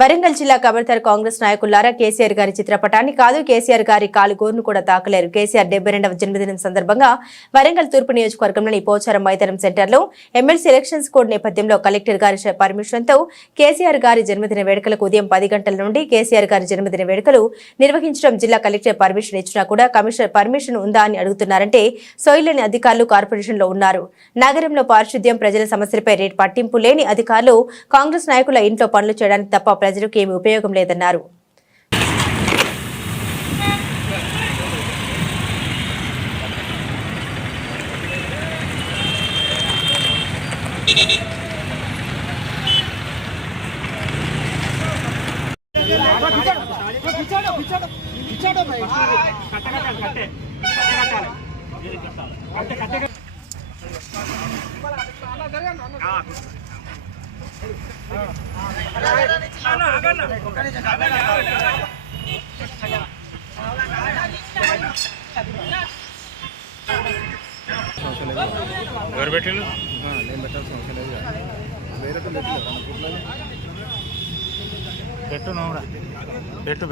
వరంగల్ జిల్లా కబర్దార్ కాంగ్రెస్ నాయకులారా కేసీఆర్ గారి చిత్రపటాన్ని కాదు కేసీఆర్ గారి కాలుగోరును కూడా తాకలేరు. కేసీఆర్ 72వ జన్మదినం సందర్భంగా వరంగల్ తూర్పు నియోజకవర్గంలోని పోచారం మైదానం సెంటర్లో ఎమ్మెల్సీ ఎలక్షన్స్ కోడ్ నేపథ్యంలో కలెక్టర్ గారి పర్మిషన్తో కేసీఆర్ గారి జన్మదిన వేడుకలకు ఉదయం 10 గంటల నుండి కేసీఆర్ గారి జన్మదిన వేడుకలు నిర్వహించడం జిల్లా కలెక్టర్ పర్మిషన్ ఇచ్చినా కూడా కమిషనర్ పర్మిషన్ ఉందా అని అడుగుతున్నారంటే సోయిలేని అధికారులు కార్పొరేషన్లో ఉన్నారు. నగరంలో పారిశుద్ధ్యం, ప్రజల సమస్యలపై రేట్ పట్టింపు లేని అధికారులు కాంగ్రెస్ నాయకుల ఇంట్లో పనులు చేయడానికి తప్ప ప్రజలకు ఏమీ ఉపయోగం లేదన్నారు.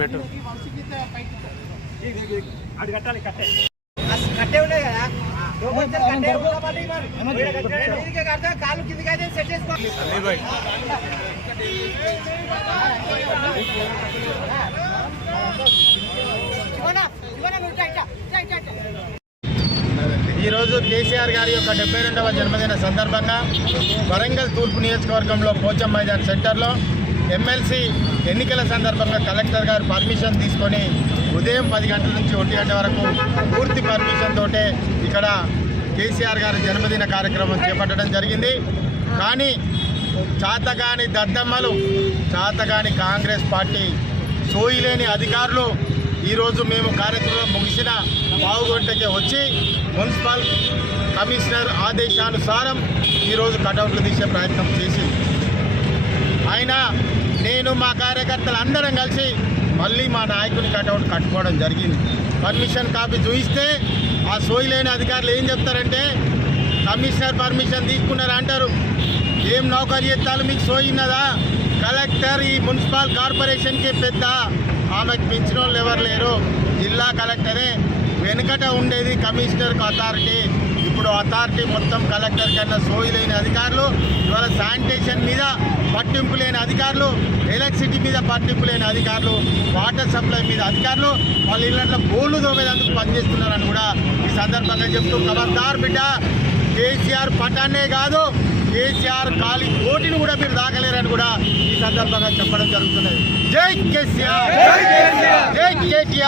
పెట్టు అది కట్టాలి కట్టే ఉన్నాయి కదా కాలు కిందకైతే సెట్ చేసుకోవాలి. ఈరోజు కేసీఆర్ గారి యొక్క 72వ జన్మదిన సందర్భంగా వరంగల్ తూర్పు నియోజకవర్గంలో పోచం మైదాన్ సెంటర్లో ఎమ్మెల్సీ ఎన్నికల సందర్భంగా కలెక్టర్ గారు పర్మిషన్ తీసుకొని ఉదయం 10 గంటల నుంచి 1 గంట వరకు పూర్తి పర్మిషన్ తోటే ఇక్కడ కేసీఆర్ గారి జన్మదిన కార్యక్రమం చేపట్టడం జరిగింది. కానీ చాతగాని దద్దమ్మలు, చాతగాని కాంగ్రెస్ పార్టీ సోయిలేని అధికారులు ఈరోజు మేము కార్యక్రమం ముగిసిన పావుగంటకే వచ్చి మున్సిపల్ కమిషనర్ ఆదేశానుసారం ఈరోజు కటౌట్లు తీసే ప్రయత్నం చేసింది. అయినా నేను మా కార్యకర్తలు అందరం కలిసి మళ్ళీ మా నాయకుని కటౌట్ కట్టుకోవడం జరిగింది. పర్మిషన్ కాపీ చూపిస్తే ఆ సోయిలేని అధికారులు ఏం చెప్తారంటే కమిషనర్ పర్మిషన్ తీసుకున్నారు అంటారు. ఏం నౌకర్యత్తాలు మీకు సోయినదా? కలెక్టర్ ఈ మున్సిపల్ కార్పొరేషన్కి పెద్ద, ఆమెకు మించిన వాళ్ళు ఎవరు లేరు. జిల్లా కలెక్టరే వెనుకట ఉండేది కమిషనర్కి అథారిటీ. ఇప్పుడు అథారిటీ మొత్తం కలెక్టర్ కన్నా సోయిలేని అధికారులు, ఇవాళ శానిటేషన్ మీద పట్టింపు లేని అధికారులు, ఎలక్ట్రిసిటీ మీద పట్టింపు లేని అధికారులు, వాటర్ సప్లై మీద అధికారులు వాళ్ళ ఇళ్ళట్లో బోర్లు దోమేందుకు పనిచేస్తున్నారని కూడా ఈ సందర్భంగా చెప్తూ ఖబర్దార్ బిడ్డ, కేసీఆర్ పటాన్నే కాదు కేసీఆర్ ఖాళీ ఓటిని కూడా మీరు దాకలేరని కూడా ఈ సందర్భంగా చెప్పడం జరుగుతున్నది. జై కేసీఆర్.